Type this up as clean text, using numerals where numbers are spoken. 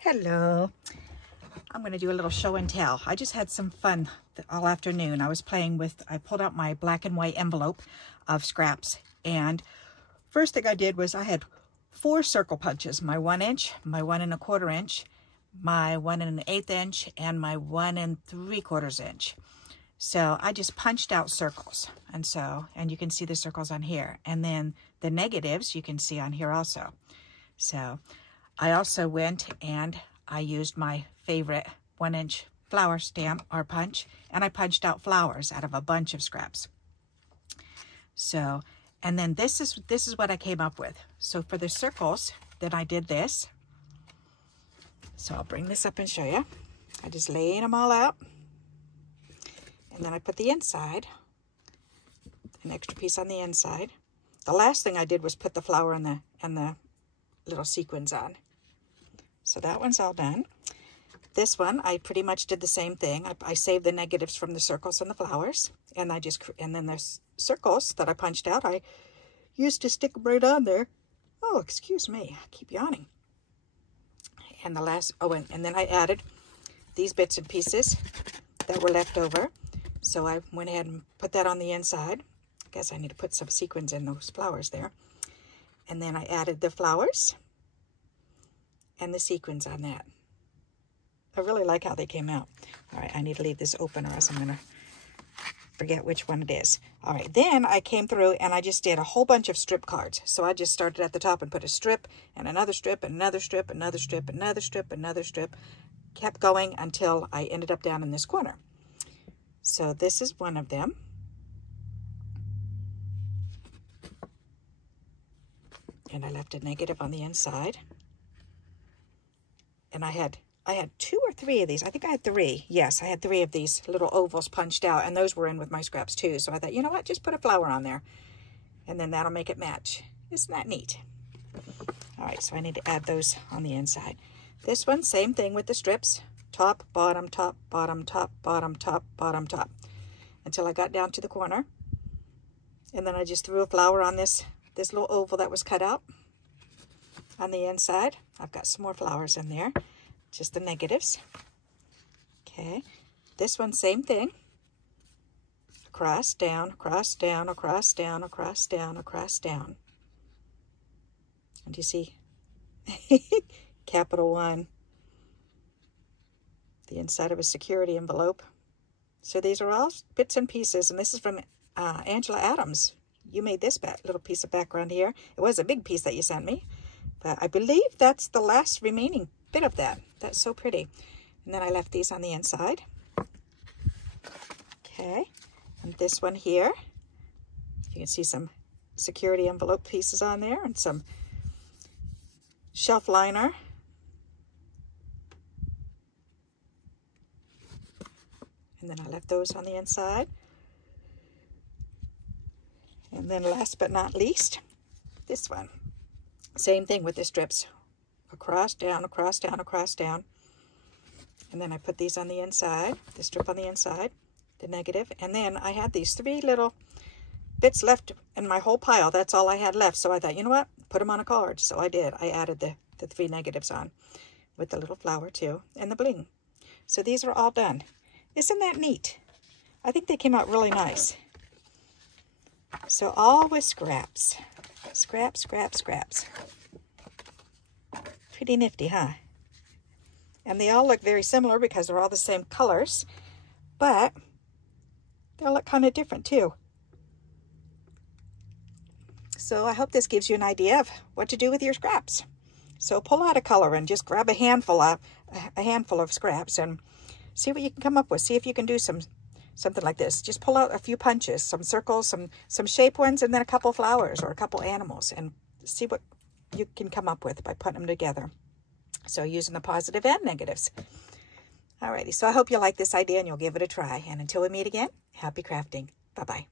Hello. I'm going to do a little show and tell. I just had some fun all afternoon. I pulled out my black and white envelope of scraps, and first thing I did was I had 4 circle punches, my 1 inch, my 1 1/4 inch, my 1 1/8 inch, and my 1 3/4 inch. So I just punched out circles, and you can see the circles on here, and then the negatives you can see on here also. So I also went and I used my favorite 1 inch flower stamp or punch, and I punched out flowers out of a bunch of scraps. So, and then this is what I came up with. So for the circles, then I did this. So I'll bring this up and show you. I just laid them all out. And then I put the inside, an extra piece on the inside. The last thing I did was put the flower and the little sequins on. So that one's all done. This one, I pretty much did the same thing. I saved the negatives from the circles and the flowers, and then the circles that I punched out, I used to stick them right on there. Oh, excuse me, I keep yawning. And the last, and then I added these bits and pieces that were left over. So I went ahead and put that on the inside. I guess I need to put some sequins in those flowers there. And then I added the flowers and the sequins on that. I really like how they came out. All right, I need to leave this open or else I'm going to forget which one it is. All right, then I came through and I just did a whole bunch of strip cards. So I just started at the top and put a strip and another strip and another strip, another strip, another strip, another strip. Kept going until I ended up down in this corner. So this is one of them. And I left a negative on the inside. And I had 2 or 3 of these. I think I had 3. Yes, I had 3 of these little ovals punched out, and those were in with my scraps too. So I thought, you know what, just put a flower on there, and then that'll make it match. Isn't that neat? All right, so I need to add those on the inside. This one, same thing with the strips. Top, bottom, top, bottom, top, bottom, top, bottom, top, until I got down to the corner. And then I just threw a flower on this little oval that was cut out on the inside. I've got some more flowers in there, just the negatives. Okay, this one, same thing. Across, down, across, down, across, down, across, down, across, down. And you see, capital 1. The inside of a security envelope. So these are all bits and pieces, and this is from Angela Adams. You made this little piece of background here. It was a big piece that you sent me, but I believe that's the last remaining bit of that. That's so pretty. And then I left these on the inside. Okay, and this one here, you can see some security envelope pieces on there and some shelf liner. And then I left those on the inside. And then last but not least, this one. Same thing with the strips. Across, down, across, down, across, down. And then I put these on the inside, the strip on the inside, the negative. And then I had these 3 little bits left in my whole pile. That's all I had left. So I thought, you know what? Put them on a card. So I did. I added the 3 negatives on with the little flower too and the bling. So these are all done. Isn't that neat? I think they came out really nice. So all with scraps. Scraps, scraps, scraps. Pretty nifty, huh? And they all look very similar because they're all the same colors, but they all look kind of different too. So I hope this gives you an idea of what to do with your scraps. So pull out a color and just grab a handful of scraps and see what you can come up with. See if you can do something like this. Just pull out a few punches, some circles, some shape ones, and then a couple flowers or a couple animals, and see what you can come up with by putting them together. So using the positive and negatives. Alrighty, so I hope you like this idea and you'll give it a try. And until we meet again, happy crafting. Bye-bye.